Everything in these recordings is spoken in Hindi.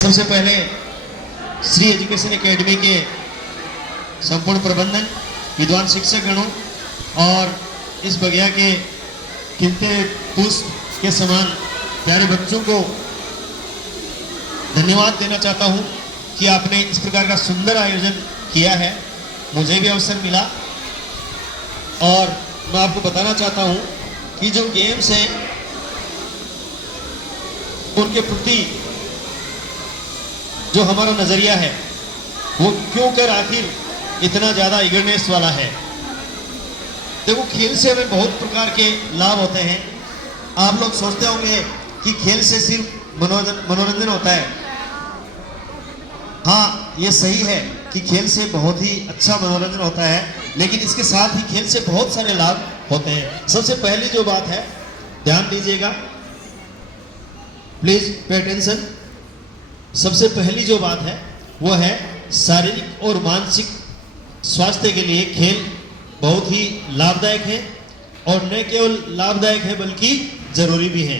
सबसे पहले श्री एजुकेशन एकेडमी के संपूर्ण प्रबंधन, विद्वान शिक्षक गणों और इस बगिया के खिलते पुष्प के समान प्यारे बच्चों को धन्यवाद देना चाहता हूं कि आपने इस प्रकार का सुंदर आयोजन किया है। मुझे भी अवसर मिला और मैं आपको बताना चाहता हूं कि जो गेम्स हैं उनके प्रति जो हमारा नजरिया है वो क्यों कर आखिर इतना ज्यादा इगरनेस वाला है। देखो, खेल से हमें बहुत प्रकार के लाभ होते हैं। आप लोग सोचते होंगे कि खेल से सिर्फ मनोरंजन होता है। हाँ, ये सही है कि खेल से बहुत ही अच्छा मनोरंजन होता है, लेकिन इसके साथ ही खेल से बहुत सारे लाभ होते हैं। सबसे पहली जो बात है, ध्यान दीजिएगा, प्लीज पे अटेंशन। सबसे पहली जो बात है वो है शारीरिक और मानसिक स्वास्थ्य के लिए खेल बहुत ही लाभदायक है, और न केवल लाभदायक है बल्कि जरूरी भी है।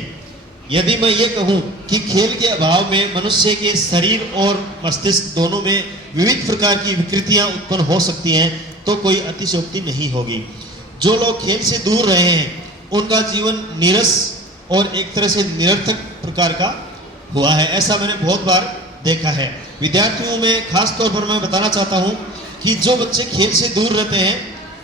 यदि मैं ये कहूँ कि खेल के अभाव में मनुष्य के शरीर और मस्तिष्क दोनों में विविध प्रकार की विकृतियां उत्पन्न हो सकती हैं, तो कोई अतिशयोक्ति नहीं होगी। जो लोग खेल से दूर रहे हैं उनका जीवन नीरस और एक तरह से निरर्थक प्रकार का हुआ है। ऐसा मैंने बहुत बार देखा है। विद्यार्थियों में खास तौर पर मैं बताना चाहता हूं कि जो बच्चे खेल से दूर रहते हैं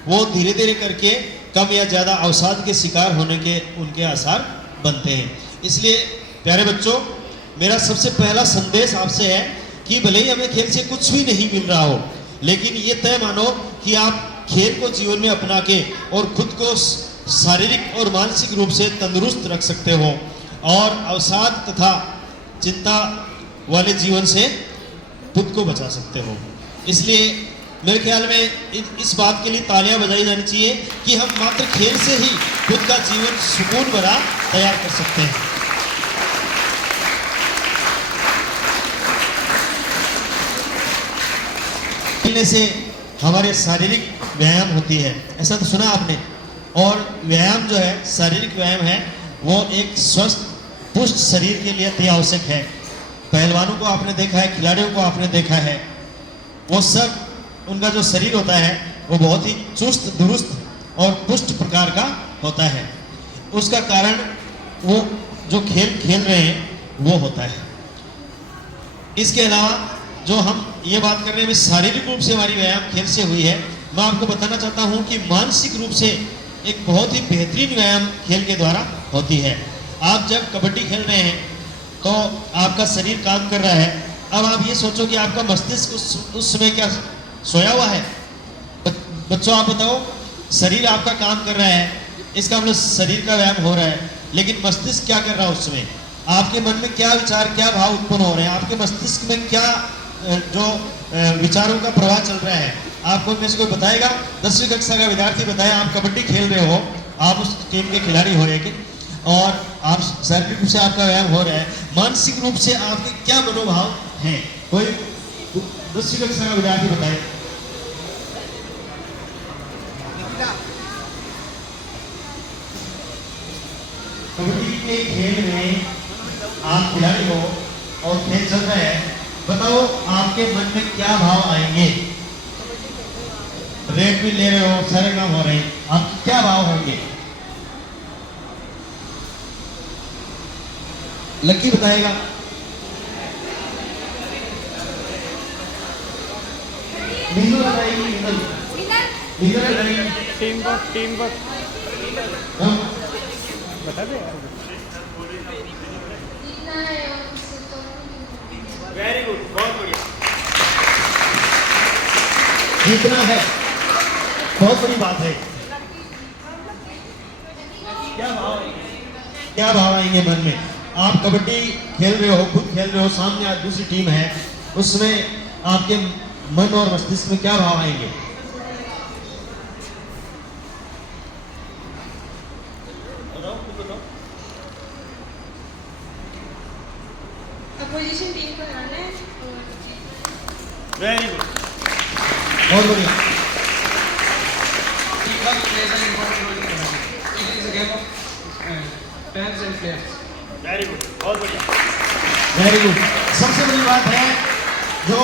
वो धीरे धीरे करके कम या ज़्यादा अवसाद के शिकार होने के उनके आसार बनते हैं। इसलिए प्यारे बच्चों, मेरा सबसे पहला संदेश आपसे है कि भले ही हमें खेल से कुछ भी नहीं मिल रहा हो, लेकिन ये तय मानो कि आप खेल को जीवन में अपना के और खुद को शारीरिक और मानसिक रूप से तंदुरुस्त रख सकते हो और अवसाद तथा चिंता वाले जीवन से खुद को बचा सकते हो। इसलिए मेरे ख्याल में इस बात के लिए तालियां बजाई जानी चाहिए कि हम मात्र खेल से ही खुद का जीवन सुकून भरा तैयार कर सकते हैं। खेलने से हमारे शारीरिक व्यायाम होती है, ऐसा तो सुना आपने। और व्यायाम जो है, शारीरिक व्यायाम है, वो एक स्वस्थ पुष्ट शरीर के लिए अति आवश्यक है। पहलवानों को आपने देखा है, खिलाड़ियों को आपने देखा है, वो सब उनका जो शरीर होता है वो बहुत ही चुस्त दुरुस्त और पुष्ट प्रकार का होता है। उसका कारण वो जो खेल खेल रहे हैं वो होता है। इसके अलावा जो हम ये बात कर रहे हैं शारीरिक रूप से हमारी व्यायाम खेल से हुई है, मैं आपको बताना चाहता हूँ कि मानसिक रूप से एक बहुत ही बेहतरीन व्यायाम खेल के द्वारा होती है। आप जब कबड्डी खेल रहे हैं तो आपका शरीर काम कर रहा है। अब आप ये सोचो कि आपका मस्तिष्क उस समय क्या सोया हुआ है? बच्चों, आप बताओ, शरीर आपका काम कर रहा है, इसका मतलब शरीर का व्यायाम हो रहा है, लेकिन मस्तिष्क क्या कर रहा है उस समय? आपके मन में क्या विचार, क्या भाव उत्पन्न हो रहे हैं? आपके मस्तिष्क में क्या जो विचारों का प्रवाह चल रहा है? आपको में से कोई बताएगा? 10वीं कक्षा का विद्यार्थी बताए, आप कबड्डी खेल रहे हो, आप उस टीम के खिलाड़ी हो रहे हैं और आप शारीरिक रूप से आपका व्यायाम हो रहा है, मानसिक रूप से आपके क्या मनोभाव हैं? कोई 10वीं कक्षा का विद्यार्थी बताए। कबड्डी के खेल में आप खिलाड़ी हो और खेल चल रहा है, बताओ आपके मन में क्या भाव आएंगे? रेड भी ले रहे हो, सारे काम हो रहे हैं, आप क्या भाव होंगे? लकी बताएगा। मीनू बताएगी। मीनू बताएगी। टीम वर्क बता दे यार। वेरी गुड, बहुत बढ़िया। जीतना है, बहुत बड़ी बात है। क्या भाव आएंगे मन में? आप कबड्डी खेल रहे हो, खुद खेल रहे हो, सामने आज दूसरी टीम है, उसमें आपके मन और मस्तिष्क में क्या भाव आएंगे? अपोजिशन टीम को हराना है। वेरी गुड, बहुत बढ़िया। Fans and players. Very good, बहुत बढ़िया। Very good. सबसे बड़ी बात है जो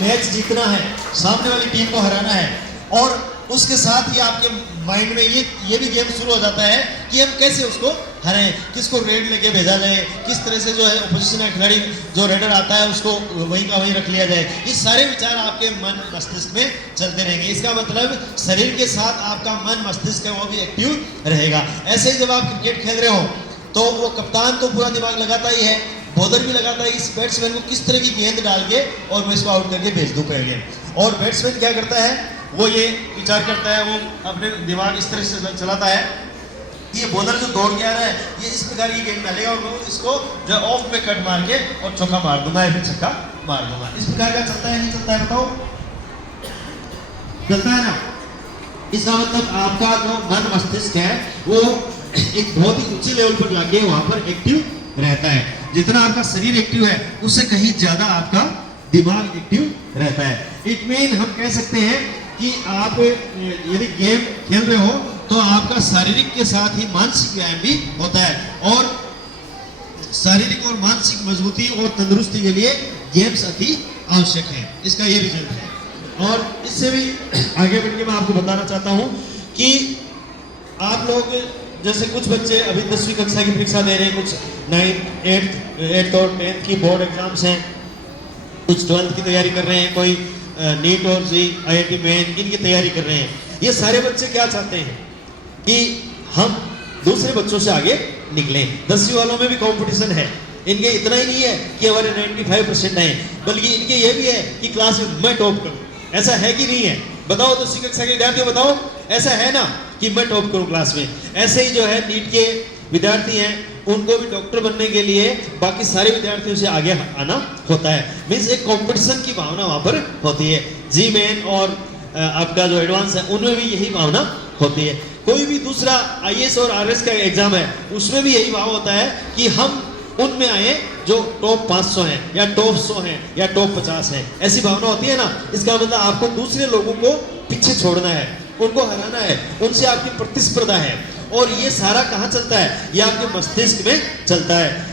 मैच जीतना है, सामने वाली टीम को हराना है, और उसके साथ ही आपके माइंड में ये भी गेम शुरू हो जाता है कि हम कैसे उसको हराएं, किसको रेड लेके भेजा जाए, किस तरह से जो है अपोजिशन खिलाड़ी जो रेडर आता है उसको वहीं का वहीं रख लिया जाए। ये सारे विचार आपके मन मस्तिष्क में चलते रहेंगे। इसका मतलब शरीर के साथ आपका मन मस्तिष्क है वो भी एक्टिव रहेगा। ऐसे ही जब आप क्रिकेट खेल रहे हो तो वो कप्तान तो पूरा दिमाग लगाता ही है, बॉलर भी लगाता है इस बैट्समैन को किस तरह की गेंद डाल के और मैं इसको आउट करके भेज दूँ पहले। और बैट्समैन क्या करता है, वो ये विचार करता है, वो अपने दिमाग इस तरह से चलाता है कि ये बॉलर जो दौड़ के आ रहा है ये इस प्रकार की गेंद डालेगा और मैं इसको जो ऑफ में कट मार के और चौका मार दूंगा या फिर छक्का मार दूंगा। इस प्रकार का चलता है नहीं चलता है बताओ? चलता है ना। इसका मतलब आपका जो मन मस्तिष्क है वो एक बहुत ही ऊंचे लेवल पर लाके वहां पर एक्टिव रहता है। जितना आपका शरीर एक्टिव है उससे कहीं ज्यादा आपका दिमाग एक्टिव रहता है। इट मीन हम कह सकते हैं कि आप यदि गेम खेल रहे हो तो आपका शारीरिक के साथ ही मानसिक व्यायाम भी होता है, और शारीरिक और मानसिक मजबूती और तंदुरुस्ती के लिए गेम्स अति आवश्यक है। इसका ये रिजल्ट है। और इससे भी आगे बढ़ के मैं आपको बताना चाहता हूँ कि आप लोग जैसे कुछ बच्चे अभी 10वीं कक्षा की परीक्षा दे रहे हैं, कुछ 9th 8th और 10th की बोर्ड एग्जाम्स हैं, कुछ 12th की तैयारी कर रहे हैं, कोई नीट और जी IIT मेन इनकी तैयारी कर रहे हैं। ये सारे बच्चे क्या चाहते हैं कि हम दूसरे बच्चों से आगे निकलें। 10वीं वालों में भी कंपटीशन है, इनके इतना ही नहीं है कि हमारे 95% आए, बल्कि इनके ये भी है कि क्लास में मैं टॉप करूं। ऐसा है कि नहीं है? बताओ 10वीं कक्षा के विद्यार्थियों बताओ, ऐसा है ना कि मैं टॉप करूं क्लास में? ऐसे ही जो है नीट के विद्यार्थी हैं उनको भी डॉक्टर बनने के लिए बाकी सारे विद्यार्थियों से आगे आना होता है। मीन्स एक कंपटीशन की भावना वहां पर होती है। जी मेन और आपका जो एडवांस है उनमें भी यही भावना होती है। कोई भी दूसरा IAS और RS का एग्जाम है उसमें भी यही भाव होता है कि हम उनमें आए जो टॉप 500 हैं या टॉप 100 हैं या टॉप 50 हैं, ऐसी भावना होती है ना। इसका मतलब आपको दूसरे लोगों को पीछे छोड़ना है, उनको हराना है, उनसे आपकी प्रतिस्पर्धा है। और ये सारा कहाँ चलता है? ये आपके मस्तिष्क में चलता है।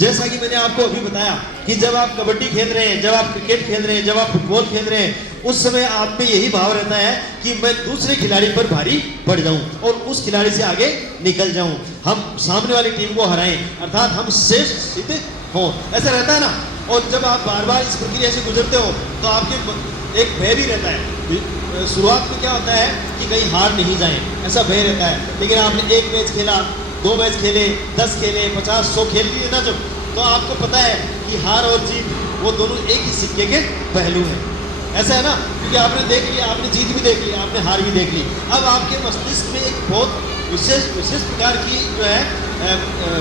जैसा कि मैंने आपको अभी बताया कि जब आप कबड्डी खेल रहे हैं, जब आप क्रिकेट खेल रहे हैं, जब आप फुटबॉल खेल रहे हैं, उस समय आप में यही भाव रहता है कि मैं दूसरे खिलाड़ी पर भारी पड़ जाऊं और उस खिलाड़ी से आगे निकल जाऊं, हम सामने वाली टीम को हराएं, अर्थात हम श्रेष्ठ सिद्ध हों, ऐसा रहता है ना। और जब आप बार बार इस प्रक्रिया से गुजरते हो तो आपके एक भय भी रहता है। शुरुआत में क्या होता है कि कहीं हार नहीं जाए, ऐसा भय रहता है। लेकिन आपने एक मैच खेला, 2 मैच खेले, 10 खेले, 50, 100 खेल लिए ना जब, तो आपको पता है कि हार और जीत वो दोनों एक ही सिक्के के पहलू हैं। ऐसा है ना, क्योंकि आपने देख लिया, आपने जीत भी देख ली, आपने हार भी देख ली। अब आपके मस्तिष्क में एक बहुत विशेष प्रकार की जो है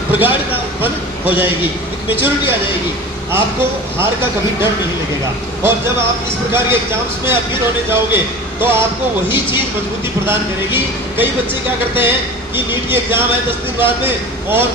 प्रगाढ़ता उत्पन्न हो जाएगी, एक मेच्योरिटी आ जाएगी। आपको हार का कभी डर नहीं लगेगा। और जब आप इस प्रकार के एग्जाम्स में अपील होने जाओगे तो आपको वही चीज़ मजबूती प्रदान करेगी। कई बच्चे क्या करते हैं कि नीट की एग्जाम है 10 दिन बाद में और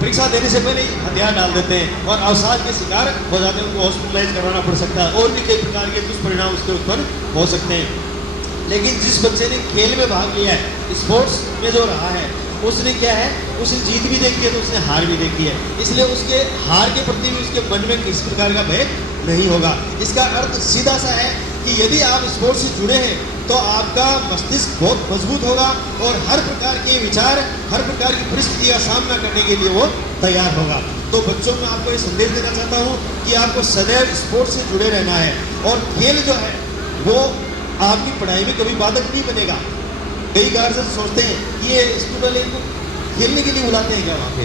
परीक्षा देने से पहले ही हथियार डाल देते हैं और अवसाद के शिकार हो जाते हैं, उनको हॉस्पिटलाइज करवाना पड़ सकता है और भी कई प्रकार के दुष्परिणाम उसके उत्पन्न हो सकते हैं। लेकिन जिस बच्चे ने खेल में भाग लिया है, स्पोर्ट्स में जो रहा है, उसने क्या है, उसने जीत भी देखी है तो उसने हार भी देखी है, इसलिए उसके हार के प्रति भी उसके मन में किसी प्रकार का भय नहीं होगा। इसका अर्थ सीधा सा है कि यदि आप स्पोर्ट्स से जुड़े हैं तो आपका मस्तिष्क बहुत मजबूत होगा और हर प्रकार के विचार, हर प्रकार की परिस्थिति का सामना करने के लिए वो तैयार होगा। तो बच्चों में आपको ये संदेश देना चाहता हूँ कि आपको सदैव स्पोर्ट्स से जुड़े रहना है और खेल जो है वो आपकी पढ़ाई में कभी बाधक नहीं बनेगा। कई गार्जियन सोचते हैं कि ये स्कूल वाले इनको खेलने के लिए बुलाते हैं क्या, वहाँ पे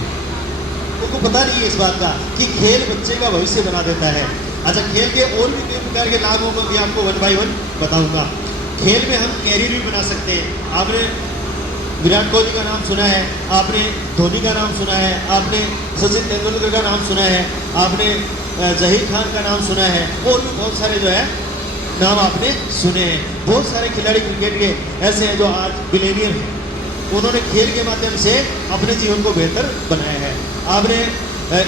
उनको पता नहीं है इस बात का कि खेल बच्चे का भविष्य बना देता है। अच्छा, खेल के और भी कई प्रकार के लाभों को भी आपको 1 by 1 बताऊंगा। खेल में हम कैरियर भी बना सकते हैं। आपने विराट कोहली का नाम सुना है, आपने धोनी का नाम सुना है, आपने सचिन तेंदुलकर का नाम सुना है, आपने जहीर खान का नाम सुना है, और भी बहुत सारे जो है नाम आपने सुने हैं। बहुत सारे खिलाड़ी क्रिकेट के ऐसे हैं जो आज बिलियनियर हैं, उन्होंने खेल के माध्यम से अपने जीवन को बेहतर बनाया है। आपने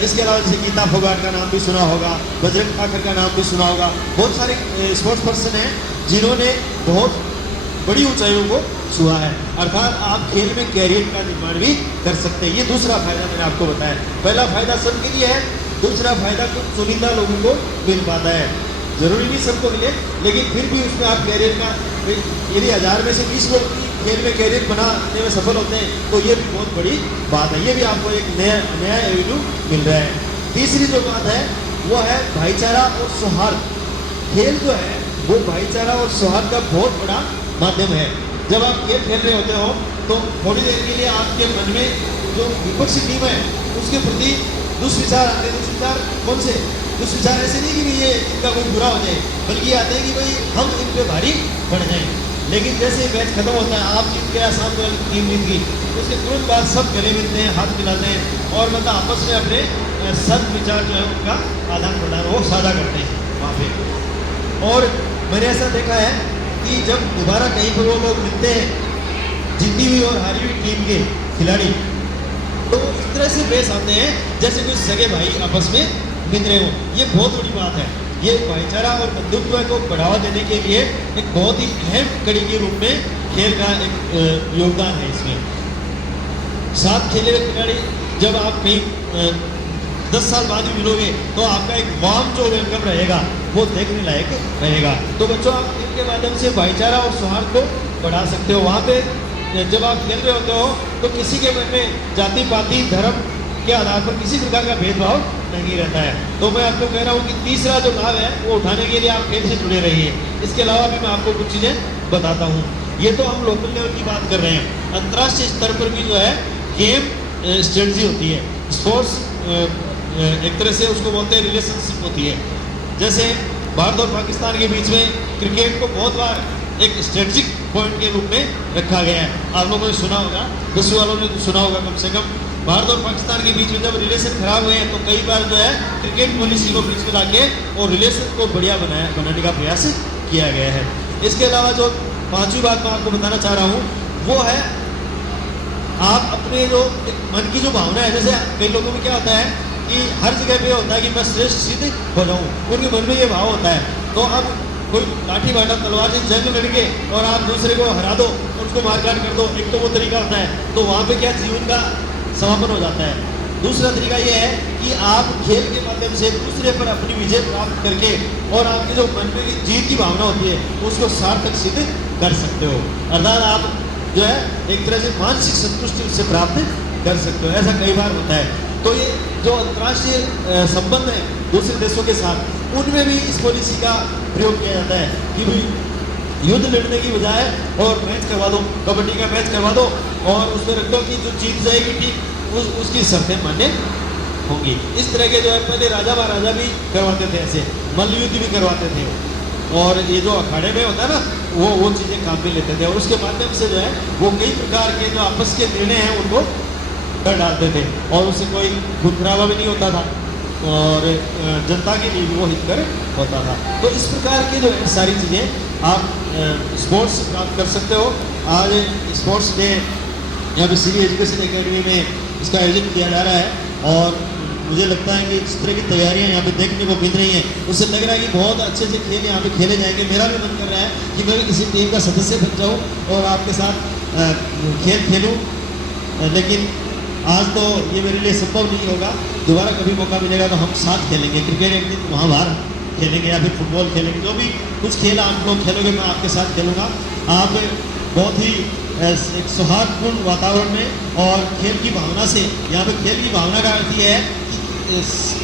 इसके अलावा जैसे गीता फोगाट का नाम भी सुना होगा, बजरंग ठाकुर का नाम भी सुना होगा। बहुत सारे स्पोर्ट्स पर्सन हैं जिन्होंने बहुत बड़ी ऊंचाइयों को छुआ है। अर्थात आप खेल में कैरियर का निर्माण भी कर सकते हैं। ये दूसरा फायदा मैंने आपको बताया। पहला फायदा सबके लिए है, दूसरा फायदा कुछ चुनिंदा लोगों को मिल पाता है। जरूरी नहीं सबको मिले, लेकिन फिर भी उसमें आप कैरियर का, यदि 1000 में से 20 लोग खेल में कैरियर बनाने में सफल होते हैं तो ये भी बहुत बड़ी बात है। ये भी आपको एक नया एवेन्यू मिल रहा है। तीसरी जो बात है वो है भाईचारा और सौहार्द। खेल जो है वो भाईचारा और सौहार्द का बहुत बड़ा माध्यम है। जब आप खेल खेल रहे होते हो तो थोड़ी देर के लिए आपके मन में जो विपक्षी टीम है उसके प्रति दुष्विचार आते हैं। दुष्विचार कौन से? दुष्विचार ऐसे नहीं कि ये इनका कोई बुरा हो जाए, बल्कि आते हैं कि भाई हम इन पे भारी पड़ जाएं। लेकिन जैसे मैच खत्म होता है, आप जीत गया, सामने वाली टीम जीत गई, उसके तुरंत बाद सब गले मिलते हैं, हाथ मिलाते हैं और मतलब आपस में अपने सद विचार जो है उनका आदान प्रदान वो साझा करते हैं वहाँ पे। और मैंने ऐसा देखा है कि जब दोबारा कहीं पर वो लोग मिलते हैं, जीती हुई और हारी हुई टीम के खिलाड़ी, तो इस तरह से पेश आते हैं जैसे कुछ सगे भाई आपस में मिल रहे हो। ये बहुत बड़ी बात है। ये भाईचारा और बंधुत्व को बढ़ावा देने के लिए एक बहुत ही अहम कड़ी के रूप में खेल का एक योगदान है। इसमें साथ खेले हुए खिलाड़ी जब आप कहीं 10 साल बाद भी मिलोगे तो आपका एक वार्म जो वेलकम रहेगा वो देखने लायक रहेगा। तो बच्चों, आप खेल के माध्यम से भाईचारा और सौहार्द को बढ़ा सकते हो। वहाँ पे जब आप खेल रहे होते हो तो किसी के मन में जाति पाति धर्म के आधार पर किसी प्रकार का भेदभाव नहीं रहता है। तो मैं आपको कह रहा हूँ कि तीसरा जो लाभ है वो उठाने के लिए आप खेल से जुड़े रहिए। इसके अलावा भी मैं आपको कुछ चीज़ें बताता हूँ। ये तो हम लोकल लेवल की बात कर रहे हैं। अंतर्राष्ट्रीय स्तर पर भी जो है गेम स्ट्रेटजी होती है, स्पोर्ट्स एक तरह से उसको बोलते हैं रिलेशनशिप होती है। जैसे भारत और पाकिस्तान के बीच में क्रिकेट को बहुत बार एक स्ट्रेटजिक पॉइंट के रूप में रखा गया है। आप लोगों ने सुना होगा, 10वीं वालों ने तो सुना होगा कम से कम। भारत और पाकिस्तान के बीच में जब रिलेशन खराब हुए हैं तो कई बार जो है क्रिकेट पॉलिसी को बीच में लाके और रिलेशन को बढ़िया बनाने का प्रयास किया गया है। इसके अलावा जो 5वीं बात मैं आपको बताना चाह रहा हूँ वो है आप अपने जो मन की जो भावना है। जैसे कई लोगों में क्या होता है कि हर जगह पे होता है कि मैं श्रेष्ठ सिद्ध हो जाऊँ, उनके मन में ये भाव होता है। तो अब कोई लाठी बाटा तलवार से जंग लड़के और आप दूसरे को हरा दो, उसको मारकाट कर दो, एक तो वो तरीका होता है। तो वहाँ पे क्या जीवन का समापन हो जाता है। दूसरा तरीका ये है कि आप खेल के माध्यम से दूसरे पर अपनी विजय प्राप्त करके और आपके जो मन में जीत की भावना होती है उसको सार्थक सिद्ध कर सकते हो। अर्थात आप जो है एक तरह से मानसिक संतुष्टि उससे प्राप्त कर सकते हो। ऐसा कई बार होता है। तो ये जो अंतर्राष्ट्रीय संबंध है दूसरे देशों के साथ, उनमें भी इस पॉलिसी का प्रयोग किया जाता है कि भाई युद्ध लड़ने की बजाय और मैच करवा दो, कबड्डी का मैच करवा दो और उसमें रख दो कि जो जीत जाएगी टीम उसकी शर्तें मान्य होंगी। इस तरह के जो है पहले राजा महाराजा भी करवाते थे, ऐसे मल्ल युद्ध भी करवाते थे और ये जो अखाड़े में होता है ना वो चीज़ें काम में लेते थे और उसके माध्यम से जो है वो कई प्रकार के जो आपस के निर्णय हैं उनको कर डालते थे और उससे कोई खुदरावा भी नहीं होता था और जनता के लिए भी वो हितकर होता था। तो इस प्रकार की जो है सारी चीज़ें आप स्पोर्ट्स से प्राप्त कर सकते हो। आज स्पोर्ट्स डे यहाँ पे सीरी एजुकेशन एकेडमी में इसका आयोजन किया जा रहा है और मुझे लगता है कि इस तरह की तैयारियां यहाँ पे देखने को मिल रही हैं। उससे लग रहा है कि बहुत अच्छे से खेल यहाँ पे खेले जाएंगे। मेरा भी मन कर रहा है कि मैं भी किसी टीम का सदस्य बन जाऊँ और आपके साथ खेल खेलूँ, लेकिन आज तो ये मेरे लिए संभव नहीं होगा। दोबारा कभी मौका मिलेगा तो हम साथ खेलेंगे, क्रिकेट एक दिन वहाँ बाहर खेलेंगे या फिर फुटबॉल खेलेंगे। जो भी कुछ खेल आप लोग खेलोगे मैं आपके साथ खेलूँगा। आप बहुत ही एक सौहार्दपूर्ण वातावरण में और खेल की भावना से, यहाँ पे खेल की भावना का अर्थ ये है कि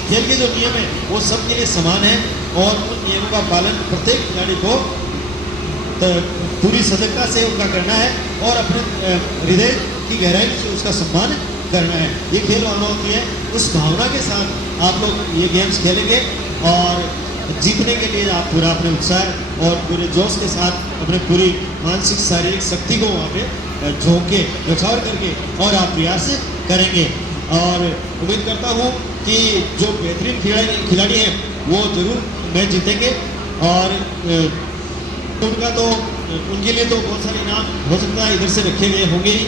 खेल के जो नियम है वो सबके लिए समान है और उन नियमों का पालन प्रत्येक खिलाड़ी को पूरी सजगता से उनका करना है और अपने हृदय की गहराई से उसका सम्मान करना है। ये खेल भावना होती है। उस भावना के साथ आप लोग ये गेम्स खेलेंगे और जीतने के लिए आप पूरा अपने उत्साह और पूरे जोश के साथ अपने पूरी मानसिक शारीरिक शक्ति को वहाँ पे झोंक के न्यौछावर करके और आप प्रयास करेंगे। और उम्मीद करता हूँ कि जो बेहतरीन खिलाड़ी हैं वो जरूर मैच जीतेंगे और उनका तो उनके लिए तो बहुत सारे इनाम हो सकता है इधर से रखे गए होंगे ही।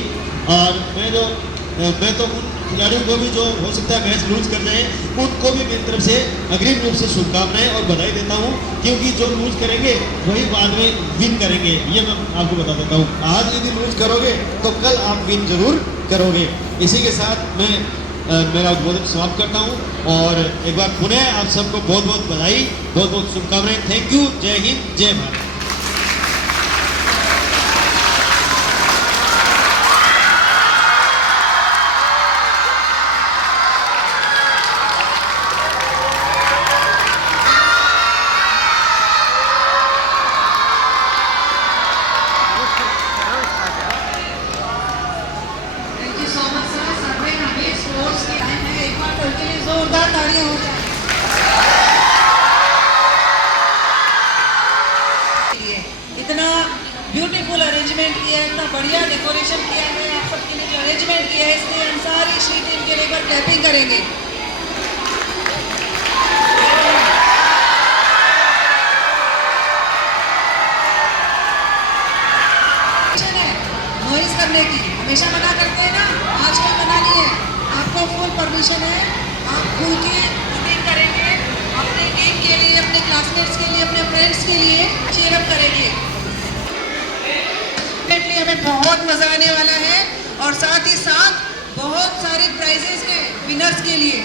और मैं तो उन खिलाड़ियों को भी जो हो सकता है मैच लूज कर जाए, उनको भी मेरी तरफ से अग्रिम रूप से शुभकामनाएं और बधाई देता हूं, क्योंकि जो लूज करेंगे वही बाद में विन करेंगे, ये मैं आपको बता देता हूं। आज यदि लूज करोगे तो कल आप विन जरूर करोगे। इसी के साथ मैं मेरा उद्बोधन समाप्त करता हूं और एक बार पुनः आप सबको बहुत बहुत बधाई, बहुत बहुत शुभकामनाएं। Thank you. जय हिंद, जय Bharat. Thank you so much sir. सर्वे हमें स्पोर्ट्स के टाइम है, एक बार उनके लिए जोरदार तालियां हो जाए। इतना ब्यूटीफुल अरेंजमेंट किया है, इतना बढ़िया डेकोरेशन किया है, आप सबके लिए जो अरेंजमेंट किया है, इसलिए हम सारी श्री टीम के लिए एक बार क्लैपिंग करेंगे। नॉइज करने की हमेशा मना करते हैं ना, आजकल मना नहीं है, आपको फुल परमिशन है। आप खुल के शूटिंग करेंगे, अपने टीम के लिए, अपने क्लासमेट्स के लिए, अपने फ्रेंड्स के लिए चीयर अप करेंगे। डेफिनेटली हमें बहुत मजा आने वाला है और साथ ही साथ बहुत सारे प्राइजेस हैं विनर्स के लिए।